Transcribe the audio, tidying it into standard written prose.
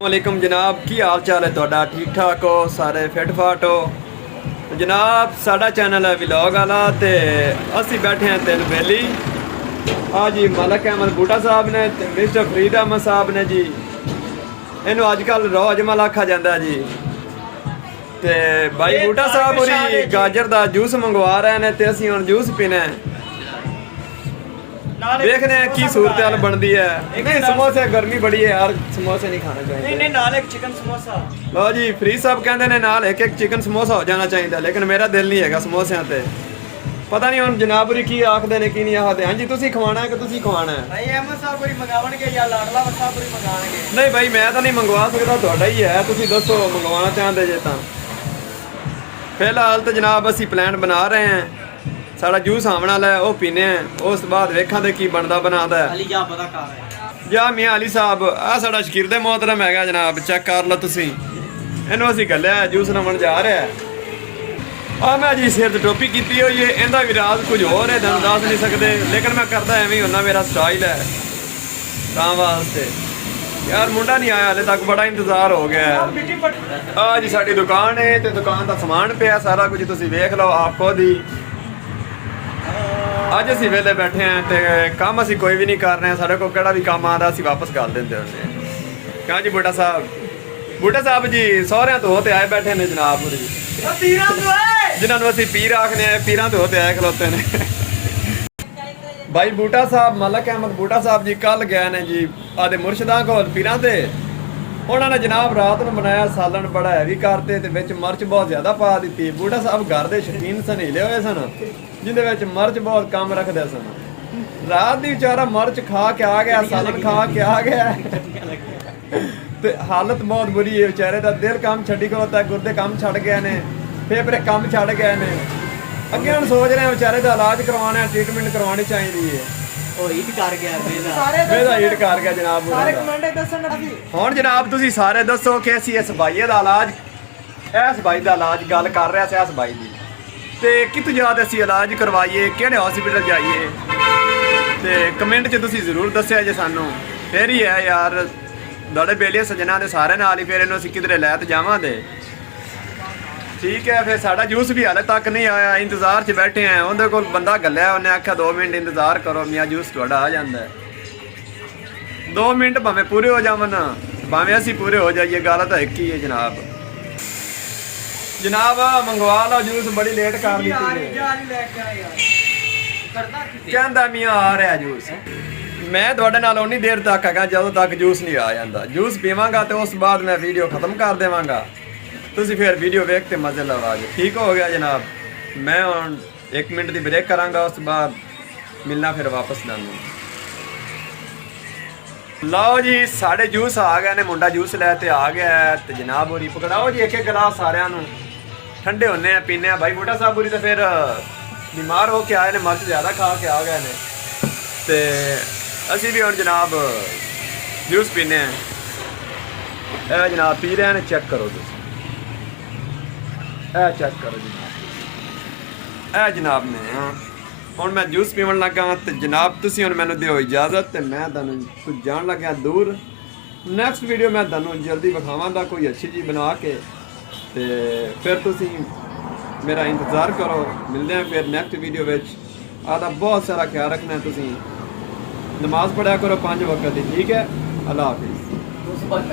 वालेकुम जनाब की हाल चाल है तुहाडा ठीक ठाक हो सारे फिट फाट हो जनाब साडा चैनल है व्लॉग वाला ते असी बैठे हैं तिल बेली हाँ जी मलक अहमद बूटा साहब ने ते मिस्टर फरीद अहमद साहब ने जी इन्हू अजकल रोज मल आखा जाता जी ते भाई बूटा साहब होरी गाजर का जूस मंगवा रहे हैं ते असी हुण जूस पीना है देखने की सूरत हाल बनती है नहीं समोसे गर्मी बड़ी है यार समोसे नहीं खाना चाहिए नहीं नाल एक चिकन समोसा लो जी फरीद साहब कहते हैं नाल एक चिकन समोसा हो जाना चाहिए लेकिन मेरा दिल नहीं है समोसियां ते पता नहीं हम जनाब होरी की आखते ने की नहीं आखते हाँ जी तुसी खवाना है कि तुसी खवाना है भाई अहमद साहब कोई मंगावणगे या लाडला साहब कोई मंगाणगे नहीं भाई मैं तो नहीं मंगवा सकता तुहाडा ही है तुसी दसो मंगवाना चाहते जे तां फिलहाल तो जनाब असी प्लान बना रहे हैं साड़ा जूस आवन वाला है वह पीने उस बाद वेखा दे की बनदा बनादा है अली जा पता कर रहे या मियाँ अली साहब आ साड़ा शकीर दे मोहतरम हैगा जनाब चेक कर लो तुसी इन्हू असी घल्लिया जूस नमन जा रहा है आ मैं जी सिर ते टोपी की हुई है इहदा भी राज कुछ होर है तुहानू दस नहीं सकते लेकिन मैं करदा एवें ही हुन्ना मेरा स्टाइल है तां वास्ते यार मुंडा नहीं आया हाले तक बड़ा इंतजार हो गया है आ जी साडी दुकान है ते दुकान दा समान पिया सारा कुछ तुसी वेख लो आप खुद ही ਅੱਜ ਅਸੀਂ ਵੇਲੇ ਬੈਠੇ ਆਂ ਤੇ ਕੰਮ ਅਸੀਂ ਕੋਈ ਵੀ ਨਹੀਂ ਕਰ ਰਹੇ ਸਾਡੇ ਕੋਲ ਕਿਹੜਾ ਵੀ ਕੰਮ ਆਂਦਾ ਅਸੀਂ ਵਾਪਸ ਕਰ ਦਿੰਦੇ ਹੁੰਦੇ ਹਾਂ ਕਹਾਂ ਜੀ ਬੂਟਾ ਸਾਹਿਬ ਜੀ ਸਹੁਰਿਆਂ ਤੋਂ ਤੇ ਆਏ ਬੈਠੇ ਨੇ ਜਨਾਬ ਜੀ ਪੀਰਾਂ ਤੋਂ ਜਿਨ੍ਹਾਂ ਨੂੰ ਅਸੀਂ ਪੀਰ ਆਖਦੇ ਆ ਪੀਰਾਂ ਤੋਂ ਤੇ ਆਏ ਖਲੋਤੇ ਨੇ ਭਾਈ ਬੂਟਾ ਸਾਹਿਬ ਮਲਕ ਅਹਿਮਦ ਬੂਟਾ ਸਾਹਿਬ ਜੀ ਕੱਲ ਗਏ ਨੇ ਜੀ ਆਦੇ ਮੁਰਸ਼ਿਦਾਂ ਕੋਲ ਪੀਰਾਂ ਤੇ ਉਹਨਾਂ ਨੇ ਜਨਾਬ ਰਾਤ ਨੂੰ ਬਣਾਇਆ ਸਾਲਣ ਬੜਾ ਹੈਵੀ ਕਰਤੇ ਤੇ ਵਿੱਚ ਮਿਰਚ ਬਹੁਤ ਜ਼ਿਆਦਾ ਪਾ ਦਿੱਤੀ ਬੂਟਾ ਸਾਹਿਬ ਘਰ ਦੇ ਸ਼ੌਕੀਨ ਸਨ ਹੀਲੇ ਹੋਏ ਸਨ जिंदे विच मिर्च बहुत कम रखते सन रात दी बेचारा मिर्च खा के आ गया सालन खा के आ गया ते हालत बहुत बुरी है बेचारे दा दिल काम छड्डी को होता गुर्दे काम छड़ गए ने फेफड़े काम छड़ गए ने अगे हम सोच रहे हैं बेचारे दा इलाज करवाना है ट्रीटमेंट करवानी चाहिए ਉਹ ਹੀਟ ਕਰ ਗਿਆ मेरा हीट कर गया जनाब ਸਾਰੇ ਕਮੈਂਟ ਦੱਸਣ ਅਸੀਂ ਹੁਣ ਜਨਾਬ ਤੁਸੀਂ ਸਾਰੇ ਦੱਸੋ ਕਿ ਅਸੀਂ ਇਸ ਬਾਈਏ ਦਾ ਇਲਾਜ ਇਸ ਬਾਈ ਦਾ ਇਲਾਜ ਗੱਲ ਕਰ ਰਿਹਾ ਸੀ ਇਸ ਬਾਈ ਦੀ ਤੇ ਕਿੱਥੋਂ ਜਾ ਕੇ ਅਸੀਂ ਇਲਾਜ ਕਰਵਾਈਏ ਕਿਹੜੇ ਹਸਪੀਟਲ ਜਾਈਏ ਤੇ ਕਮੈਂਟ 'ਚ ਤੁਸੀਂ ਜ਼ਰੂਰ ਦੱਸਿਆ ਜੇ ਸਾਨੂੰ ਫੇਰ ਹੀ ਹੈ ਯਾਰ ਦੜੇ ਬੇਲੀਏ ਸੱਜਣਾ ਦੇ ਸਾਰੇ ਨਾਲ ਹੀ ਫੇਰ ਇਹਨੂੰ ਅਸੀਂ ਕਿਧਰੇ ਲੈ ਤੇ ਜਾਵਾਂਗੇ ਠੀਕ ਹੈ ਫਿਰ ਸਾਡਾ ਜੂਸ ਵੀ ਹਾਲੇ ਤੱਕ ਨਹੀਂ ਆਇਆ ਇੰਤਜ਼ਾਰ 'ਚ ਬੈਠੇ ਆ ਉਹਦੇ ਕੋਲ ਬੰਦਾ ਗੱਲਿਆ ਉਹਨੇ ਆਖਿਆ 2 ਮਿੰਟ ਇੰਤਜ਼ਾਰ ਕਰੋ ਮੀਆਂ ਜੂਸ ਤੁਹਾਡਾ ਆ ਜਾਂਦਾ 2 ਮਿੰਟ ਭਾਵੇਂ ਪੂਰੇ ਹੋ ਜਾਵਨ ਭਾਵੇਂ ਅਸੀਂ ਪੂਰੇ ਹੋ ਜਾਈਏ ਗੱਲ ਤਾਂ ਇੱਕ ਹੀ ਹੈ जनाब मंगवा लो जूस बड़ी लेट कर ली कहता मियाँ आ रहा जूस मैं थोड़े नाल उन्नी देर तक है जदों तक जूस नहीं आ जाता जूस पीवांगा तो उस बाद मैं वीडियो खत्म कर देवांगा तुसी फिर वीडियो वेख के मजे लवागे ठीक हो गया जनाब मैं हुण 1 मिनट की ब्रेक करांगा उस बाद मिलना फिर वापस जाऊंगा लो जी साढ़े जूस आ गए ने मुंडा जूस लैते आ गया है तो जनाब होरी पकड़ाओ जी एक गिलास सारिਆਂ ਨੂੰ ठंडे होने हैं पीने भाई बूटा साहब पूरी तो फिर बीमार हो के आए ने मिर्च ज़्यादा खा के आ गए ने ते असी भी हुण जनाब जूस पीने हैं ए जनाब पी रहे हैं चेक करो ए चेक करो जनाब ए जनाब ने हुण मैं जूस पीवन लगा तो जनाब तुसीं हुण मैनूं दिओ इजाजत ते मैं तुहानूं जाण लग्या दूर नैक्सट वीडियो मैं तुहानूं जल्दी विखावांगा कोई अच्छी चीज़ बना के ਤੇ ਫਿਰ ਤੁਸੀਂ ਮੇਰਾ ਇੰਤਜ਼ਾਰ ਕਰੋ ਮਿਲਦੇ ਹਾਂ ਫਿਰ ਨੈਕਸਟ ਵੀਡੀਓ ਵਿੱਚ ਆਦਾ ਬਹੁਤ ਸਾਰਾ ਖਿਆਲ ਰੱਖਣਾ ਤੁਸੀਂ ਨਮਾਜ਼ ਪੜਿਆ ਕਰੋ 5 ਵਕਤ ਦੀ ਠੀਕ ਹੈ ਅੱਲਾ ਹਾਫਿਜ਼